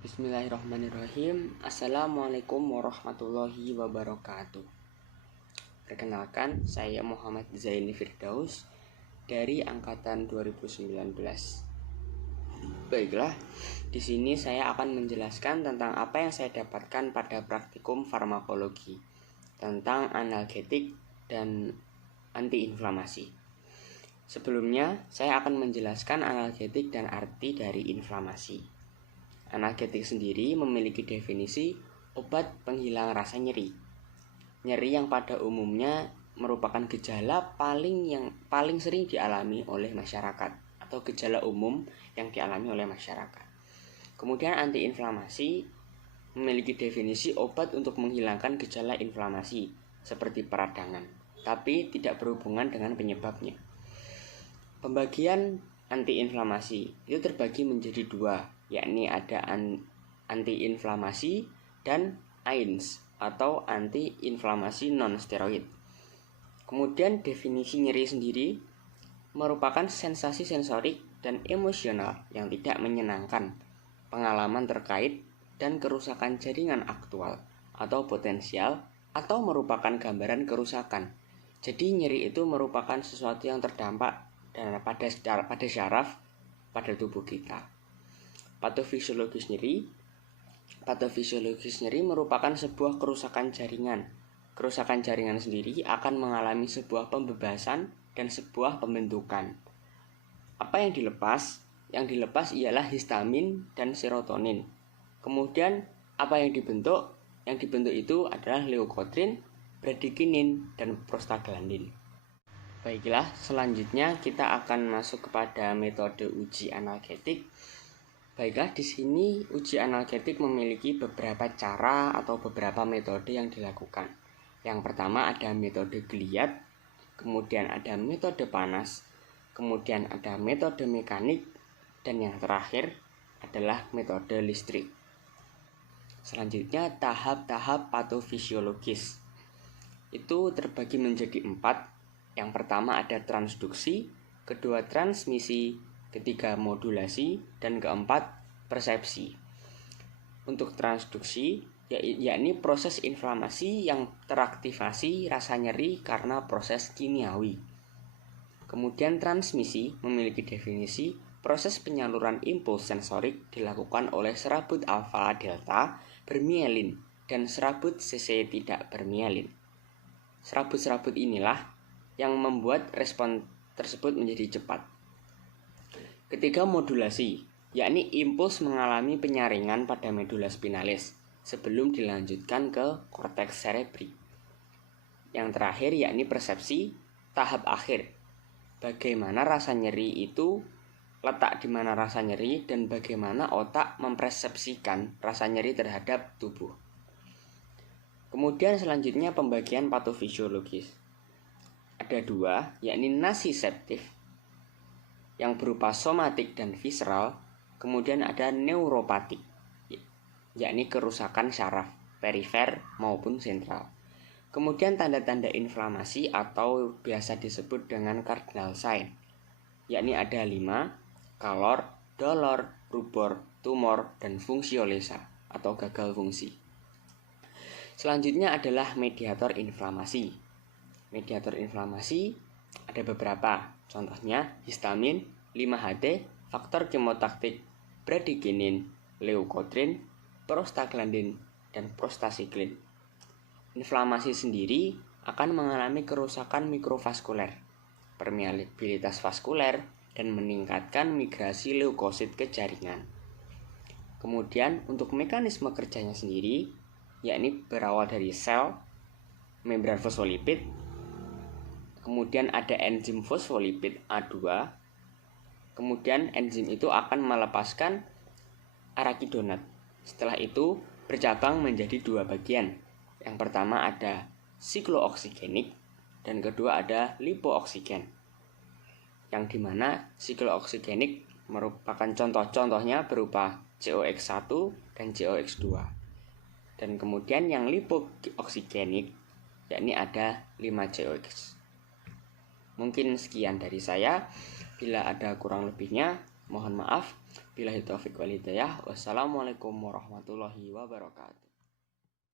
Bismillahirrahmanirrahim. Assalamualaikum warahmatullahi wabarakatuh. Perkenalkan, saya Muhammad Zaini Firdaus dari angkatan 2019. Baiklah, di sini saya akan menjelaskan tentang apa yang saya dapatkan pada praktikum farmakologi tentang analgetik dan antiinflamasi. Sebelumnya, saya akan menjelaskan analgetik dan arti dari inflamasi. Analgetik sendiri memiliki definisi obat penghilang rasa nyeri. Nyeri yang pada umumnya merupakan gejala paling sering dialami oleh masyarakat atau gejala umum yang dialami oleh masyarakat. Kemudian antiinflamasi memiliki definisi obat untuk menghilangkan gejala inflamasi seperti peradangan, tapi tidak berhubungan dengan penyebabnya. Pembagian antiinflamasi itu terbagi menjadi dua, yakni ada antiinflamasi dan AINS atau antiinflamasi non-steroid. Kemudian definisi nyeri sendiri merupakan sensasi sensorik dan emosional yang tidak menyenangkan, pengalaman terkait dan kerusakan jaringan aktual atau potensial, atau merupakan gambaran kerusakan. Jadi nyeri itu merupakan sesuatu yang terdampak pada syaraf pada tubuh kita. Patofisiologis nyeri merupakan sebuah kerusakan jaringan. Kerusakan jaringan sendiri akan mengalami sebuah pembebasan dan sebuah pembentukan. Apa yang dilepas? Yang dilepas ialah histamin dan serotonin. Kemudian apa yang dibentuk? Yang dibentuk itu adalah leukotrin, bradikinin, dan prostaglandin. Baiklah, selanjutnya kita akan masuk kepada metode uji analgetik. Baiklah, di sini uji analgetik memiliki beberapa cara atau beberapa metode yang dilakukan. Yang pertama ada metode Gilliatt, kemudian ada metode panas, kemudian ada metode mekanik, dan yang terakhir adalah metode listrik. Selanjutnya tahap-tahap patofisiologis. Itu terbagi menjadi 4. Yang pertama ada transduksi, kedua transmisi, ketiga modulasi, dan keempat persepsi. Untuk transduksi yakni proses inflamasi yang teraktivasi rasa nyeri karena proses kimiawi. Kemudian transmisi memiliki definisi proses penyaluran impuls sensorik dilakukan oleh serabut alfa delta bermielin dan serabut CC tidak bermielin. Serabut-serabut inilah yang membuat respon tersebut menjadi cepat. Ketiga modulasi, yakni impuls mengalami penyaringan pada medula spinalis sebelum dilanjutkan ke korteks cerebri. Yang terakhir yakni persepsi, tahap akhir. Bagaimana rasa nyeri itu, letak di mana rasa nyeri, dan bagaimana otak mempersepsikan rasa nyeri terhadap tubuh. Kemudian selanjutnya pembagian patofisiologis. Ada dua, yakni nasiseptif yang berupa somatik dan visceral, kemudian ada neuropatik, yakni kerusakan syaraf, perifer maupun sentral. Kemudian tanda-tanda inflamasi atau biasa disebut dengan cardinal sign, yakni ada 5, kalor, dolor, rubor, tumor, dan fungsiolesa atau gagal fungsi. Selanjutnya adalah mediator inflamasi. Mediator inflamasi ada beberapa, contohnya histamin, 5-HT, faktor kemotaktik, bradikinin, leukotrin, prostaglandin, dan prostasiklin. Inflamasi sendiri akan mengalami kerusakan mikrovaskuler, permeabilitas vaskuler, dan meningkatkan migrasi leukosit ke jaringan. Kemudian untuk mekanisme kerjanya sendiri, yakni berawal dari sel, membran fosfolipid, kemudian ada enzim fosfolipid A2, kemudian enzim itu akan melepaskan arachidonat. Setelah itu bercabang menjadi 2 bagian. Yang pertama ada siklooksigenik dan kedua ada lipooksigen. Yang dimana siklooksigenik merupakan contohnya berupa COX1 dan COX2. Dan kemudian yang lipooksigenik yakni ada 5-COX. Mungkin sekian dari saya. Bila ada kurang lebihnya, mohon maaf. Billahi taufiq wal hidayah. Wassalamualaikum warahmatullahi wabarakatuh.